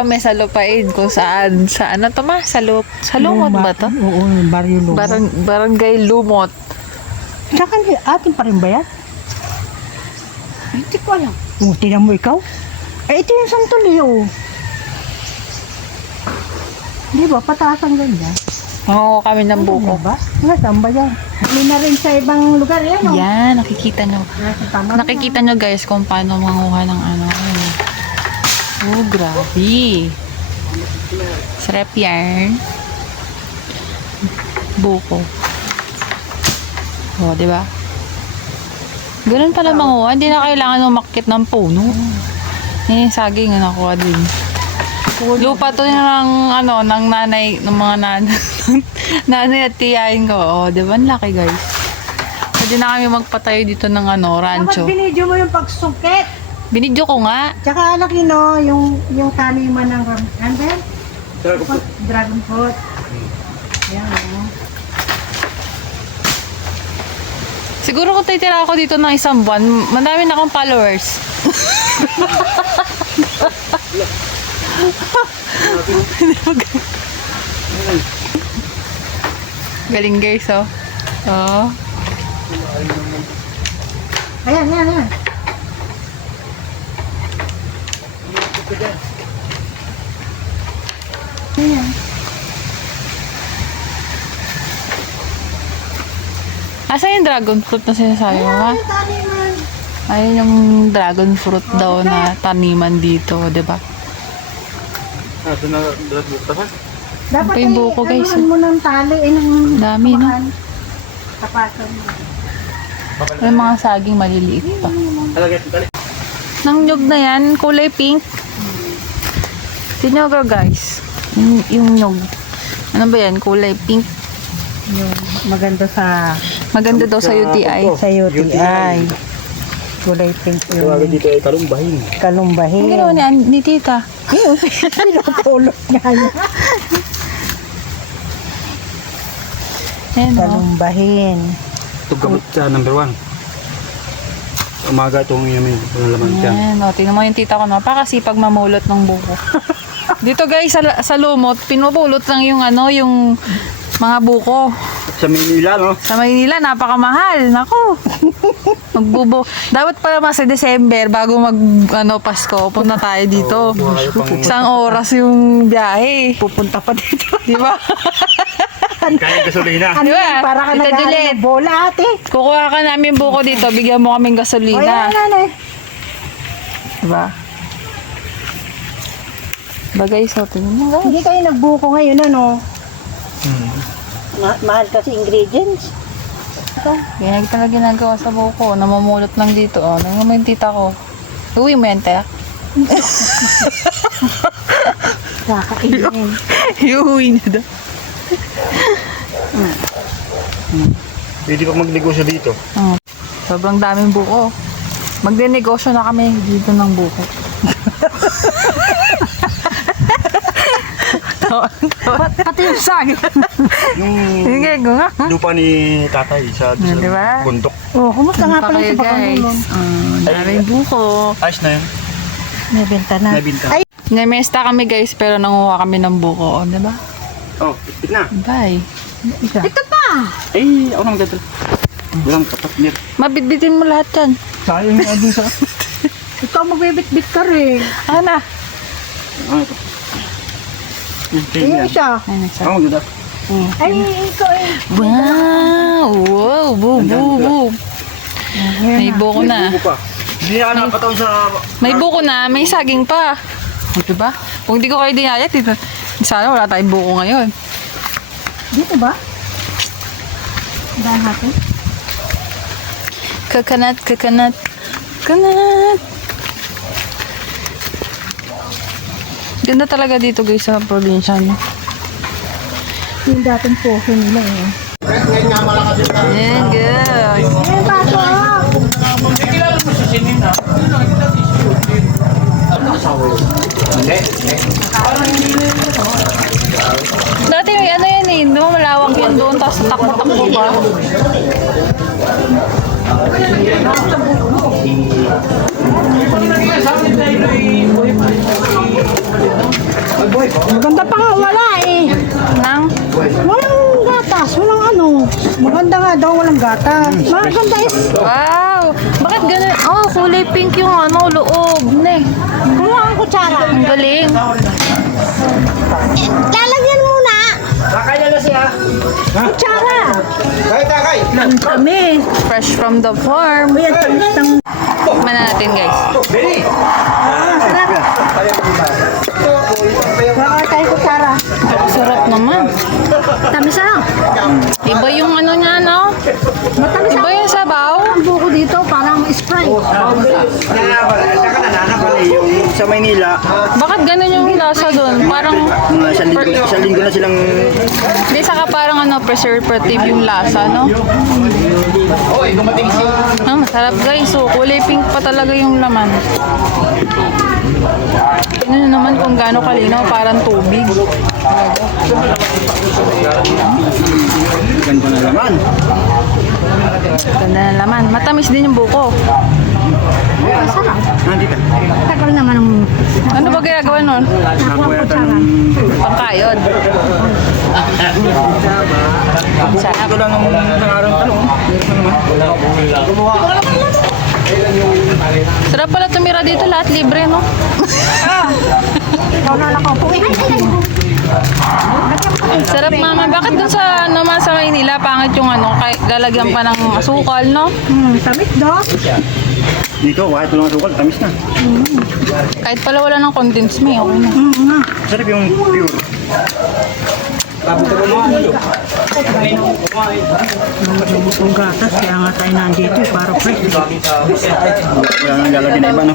May salupain kung saan. Sa ano to ma? Salumot ba to? Oo, Baryo Lumot. Barangay Lumot. Saka atin pa rin ba yan? Hindi ko alam. Tinan mo ikaw? Ito yung Santolio. Di ba? Pataasan ganyan. Oo, kami ng buko. Ba? Saan ba yan? Hindi na rin sa ibang lugar yan. Oh. Yan, nakikita nyo. Tama Nakikita nyo guys kung paano manguha ng ano. Oh, grabe. Sarap yan. Buko. Oh, di ba? Ganun pala manguha. Hindi na kailangan umakyat ng puno. Saging na nakuha din. Lupa to ng ano, ng nanay, ng mga nanay at tiyahin ko. Oh, di ba? Ang laki guys. Pwede na kami magpatayo dito ng ano, rancho. Dapat binidyo mo yung pagsungkit. Binidyo ko nga. Tsaka anak yun, no, yung taniman ng dragon fruit. Yan, no. Siguro kung titira ako dito ng isang buwan, madami na akong followers. Galing guys, oh. Oh. Ayan. Ayan. Asa yung dragon fruit na sinasabi mo, ha? Taniman. Ayun yung dragon fruit daw na taniman dito, di ba? Ito na bukas ha? Dapat Ito yung buko, guys. anuhan mo ng tali, ng Dami, no? tapasan mo. Yung mga saging maliliit pa. Alagay ito tali. Nang nyug na yan, kulay pink. Tignan nyo guys. Yung nyug. Ano ba yan? Kulay pink. Yung maganda sa Maganda daw sa UTI. UTI. Kulay pink Tawagin yung dito ay kalumbahin. kalumbahin. Ang ginawa ni tita. Yung pinutulog niya. Ayan o. Kalumbahin. Ito gamot sa number 1. Umaga itong yamin. Laman dyan. Ayan o. Tingnan mo yung tita ko. Napakasipag mamulot ng buko. Dito guys, sa lumot, pinupulot lang yung ano, yung mga buko. Sa Manila, no? Sa Maynila, napakamahal. Nako. Magbubo. Dapat pala mas sa December, bago Pasko, punta tayo dito. Isang oras yung biyahe. Pupunta pa dito. Di ba? Kaya gasolina. Ano Di ba? yan? Para ka Ito, nag-aaral Juliet. ng bola, ate. Kukuha ka namin buko dito, bigyan mo kaming O gasolina. yan, nanay. Diba? Bagay sa tingin mo guys. Hindi kayo nagbuko ngayon, ano? Mahal kasi ingredients. Yan talaga ginagawa sa buko. Namumulot lang dito. Oh. Nangyayon mo yung tita ko. Uwi mo yan, te. Kakainin. Iuwi niya daw. Pwede pa magnegosyo dito. Oh. Sobrang daming buko. Magde-negosyo na kami dito ng buko. Pati yung saging. Yung Sige, go nga. lupa ni tatay sa Diba? bundok. Oh, kumusta nga pala Kayo sa Pagandulong? guys. Daming buko. Ayos na yun. May benta na. Nabinta. Ay, Namesta kami guys, pero nanguha kami ng buko. Oh, diba? Oh, ipit na. Bye. isa. Ito pa! Ay, ako nang dadal. Walang kapatner. Mabitbitin mo lahat yan. Sayang nga dun sa... Ikaw magbibit-bit ka rin. Ana. Ano ito? Yung isa. Ay, nasa. Ako magdadal. Ay, ikaw eh. Wow! Wow! Boom! Boom! Boom! May buko na. Buko pa. Hindi na ka nakapataon sa... May buko na, may saging pa. O, diba? Kung di ko kayo dinayat, dito. Sana wala tayong buko ngayon. Dito ba? Dahil natin. Coconut, coconut, coconut. Ganda talaga dito guys sa probinsya. No? Yung dating poso nila eh. Ayan guys. Ayan, baso! Dati may ano yan eh, no? Malawak yun doon, tapos takbo-takbo pa. Maganda pa nga, wala eh. Nang? Walang gatas, walang ano. Maganda nga daw, walang gatas. Maganda is, Wow! Bakit ganun? Oh, kulay pink yung ano, loob. Ne. kumuha ang kutsara. Ang galing. Lalagyan muna. Kutsara. Ang tamis. Fresh from the farm. Uy, ang tamis ng... Tikman na natin, guys. Baka tayo kutsara. Sarap naman. Tamis na. Iba yung ano niya, no? Matamis Iba yung sabaw. ang buko dito, parang Sprite. Yung sa Maynila, Bakit ganun yung lasa doon? Parang, mga isang linggo na silang di saka parang ano, preservative yung lasa, no? Ah, masarap guys. So, kulay pink pa talaga yung laman. Tingnan nyo naman kung gaano kalinaw, parang tubig. ganda na naman. Ganda na laman. Matamis din yung buko. Nandito. Tagal naman ang... Ano ba ginagawa nun? Nakakuha yata ng... Pangkayod. Ang sarap. Ito lang ang nangarang tanong. Sarap pala tumira dito. Lahat libre, no? Ikaw na nakaupo. Sarap mama. Bakit dun sa naman sa Maynila, pangit yung ano, kahit lalagyan pa ng asukal, no? Tamis do. Dito, kahit walang asukal, tamis na. Kahit pala wala ng condensed milk, okay na. Sarap yung pure. Ang gatas, kaya nga tayo nandito para fresh. Wala nang lalagyan na iba, no?